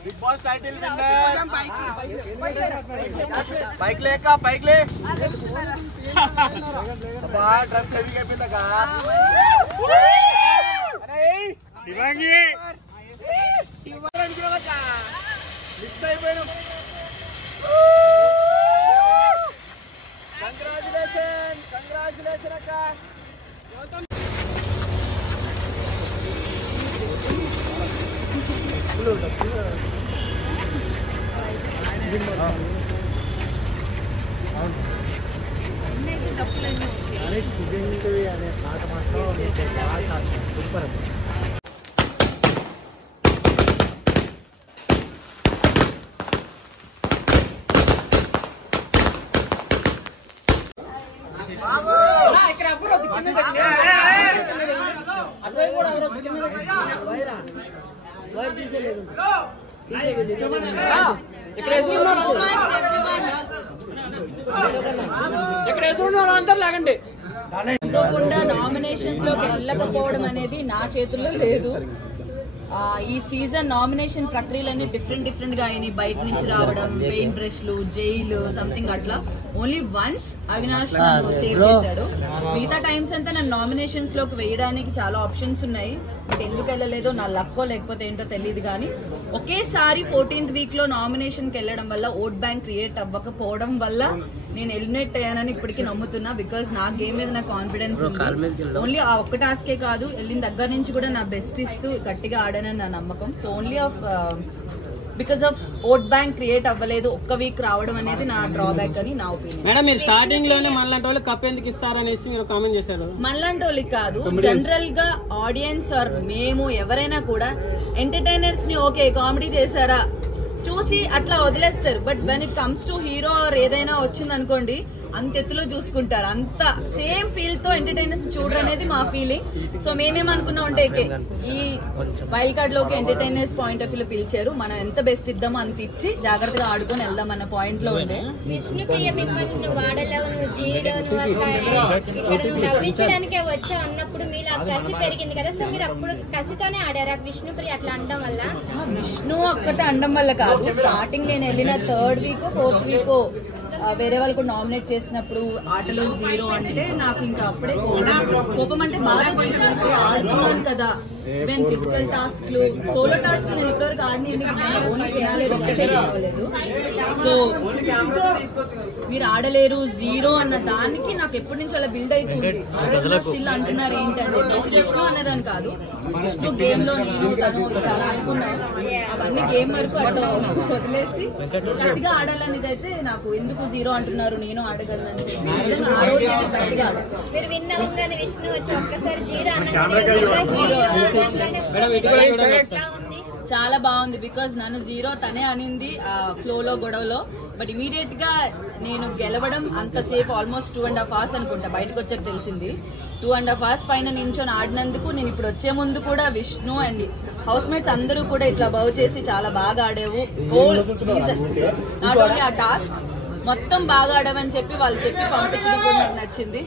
Big boss title winner bike ले का bike ले बाहर ड्रग्स हेवी के पिता का अरे शिवांगी शिवांगी का मिस అయిపోయాడు కంగ్రాట్యులేషన్ అక్క అనే పాట మాత్రం సూపర్ నామినేషన్స్ లోకి వెళ్ళకపోవడం అనేది నా చేతుల్లో లేదు. ఈ సీజన్ నామినేషన్ ప్రక్రియలన్నీ డిఫరెంట్ గా అయినాయి. బయట నుంచి రావడం, పెయింట్ బ్రష్లు, జైలు సంథింగ్ అట్లా. ఓన్లీ వన్స్ అవినాష్ సేవ్ చేశాడు. మిగతా టైమ్స్ అంతా నన్ను నామినేషన్స్ లోకి వేయడానికి చాలా ఆప్షన్స్ ఉన్నాయి. బట్ ఎందుకు వెళ్ళలేదో నా లక్కో లేకపోతే ఏంటో తెలియదు. కానీ ఒకేసారి 14th వీక్ లో నామినేషన్ కి వెళ్ళడం వల్ల ఓట్ బ్యాంక్ క్రియేట్ అవ్వకపోవడం వల్ల నేను ఎలిమినేట్ అయ్యానని ఇప్పటికీ నమ్ముతున్నా. బికాస్ నా గేమ్ మీద నాకు కాన్ఫిడెన్స్ ఉంది. ఓన్లీ ఆ ఒక్క టాస్కే కాదు, వెళ్ళిన దగ్గర నుంచి కూడా నా బెస్ట్ ఇస్తూ గట్టిగా ఆడానని నా నమ్మకం. So only because of vote bank create అవ్వలేదు, ఒక్క వీక్ రావడం అనేది నా డ్రాబ్యాక్ అని నా ఒపీనియన్. మేడం మీరు స్టార్టింగ్ లోనే మనలాంటి వాళ్ళు కప్ ఎందుకు ఇస్తారనేసి మీరు కామెంట్ చేశారు. మనలాంటి వాళ్ళకి కాదు, జనరల్ గా ఆడియన్స్ ఆర్ మేము ఎవరైనా కూడా ఎంటర్టైనర్స్ ని ఓకే కామెడీ చేశారా చూసి అట్లా వదిలేస్తారు. But when it comes to hero or ఏదైనా వచ్చింది అనుకోండి, అంత ఎత్తులో చూసుకుంటారు. అంత సేమ్ ఫీల్ తో ఎంటర్టైనర్స్ చూడరు అనేది మా ఫీలింగ్. సో మేమేమనుకున్నాం అంటే ఈ వైల్డ్ కార్డ్ లోకి ఎంటర్టైనర్స్ పాయింట్ ఆఫ్ వ్యూ లో పిలిచారు, మనం ఎంత బెస్ట్ ఇద్దామో అంత ఇచ్చి జాగ్రత్తగా ఆడుకొని వెళ్దాం అన్న పాయింట్ లో ఉండే. విష్ణుప్రియ మిమ్మల్ని నువ్వు వాడలేవు, నువ్వు జీరో, నువ్వు ఇక్కడ నువ్వు నవ్వించడానికే వచ్చావు అన్నప్పుడు మీలో కసి పెరిగింది కదా. సో మీరు అప్పుడు కసితోనే ఆడారా విష్ణుప్రియ అట్లా అనడం వల్ల? విష్ణు ఒక్కటే అనడం వల్ల కాదు. స్టార్టింగ్ నేను వెళ్ళిన 3rd వీక్ 4th వీక్ వేరే వాళ్ళు కూడా నామినేట్ చేసినప్పుడు ఆటలో 0 అంటే నాకు ఇంకా అప్పుడే కోపం అంటే బాగా ఆడుతున్నాను కదా. ఈవెన్ ఫిజికల్ టాస్క్లు, సోలో టాస్క్ నేను ఇప్పటివరకు ఆడలేదు, ఒక్కటే రావలేదు. సో మీరు ఆడలేరు 0 అన్న దానికి నాకు ఎప్పటి నుంచి అలా బిల్డ్ అవుతుంది. స్టిల్ అంటున్నారు ఏంటి అని చెప్పేసి. విష్ణు అనేదాన్ని కాదు, విష్ణు గేమ్ లో నేను తను చాలా అనుకున్నాను. అవన్నీ గేమ్ వరకు అట్లా వదిలేసి కసిగా ఆడాలనేది అయితే నాకు ఎందుకు 0 అంటున్నారు, నేను ఆడగలను. ఆ రోజు గట్టిగా ఆడాను. మీరు విన్ అవ్వగానే విష్ణు వచ్చి ఒక్కసారి 0 అన్న చాలా బాగుంది. బికాజ్ నన్ను 0 తనే అనింది ఆ ఫ్లో లో గొడవలో. బట్ ఇమీడియట్ గా నేను గెలవడం అంతసేపు ఆల్మోస్ట్ 2.5 hours అనుకుంటా, బయటకు వచ్చాక తెలిసింది. 2.5 hours పైన నించొని ఆడినందుకు నేను ఇప్పుడు వచ్చే ముందు కూడా విష్ణు అండ్ హౌస్ మేట్స్ అందరూ కూడా ఇట్లా బౌ చేసి చాలా బాగా ఆడేవు హోల్ సీజన్. నాట్ ఓన్లీ ఆ టాస్క్ మొత్తం బాగా ఆడవని చెప్పి వాళ్ళు చెప్పి పంపించడం కూడా నాకు నచ్చింది.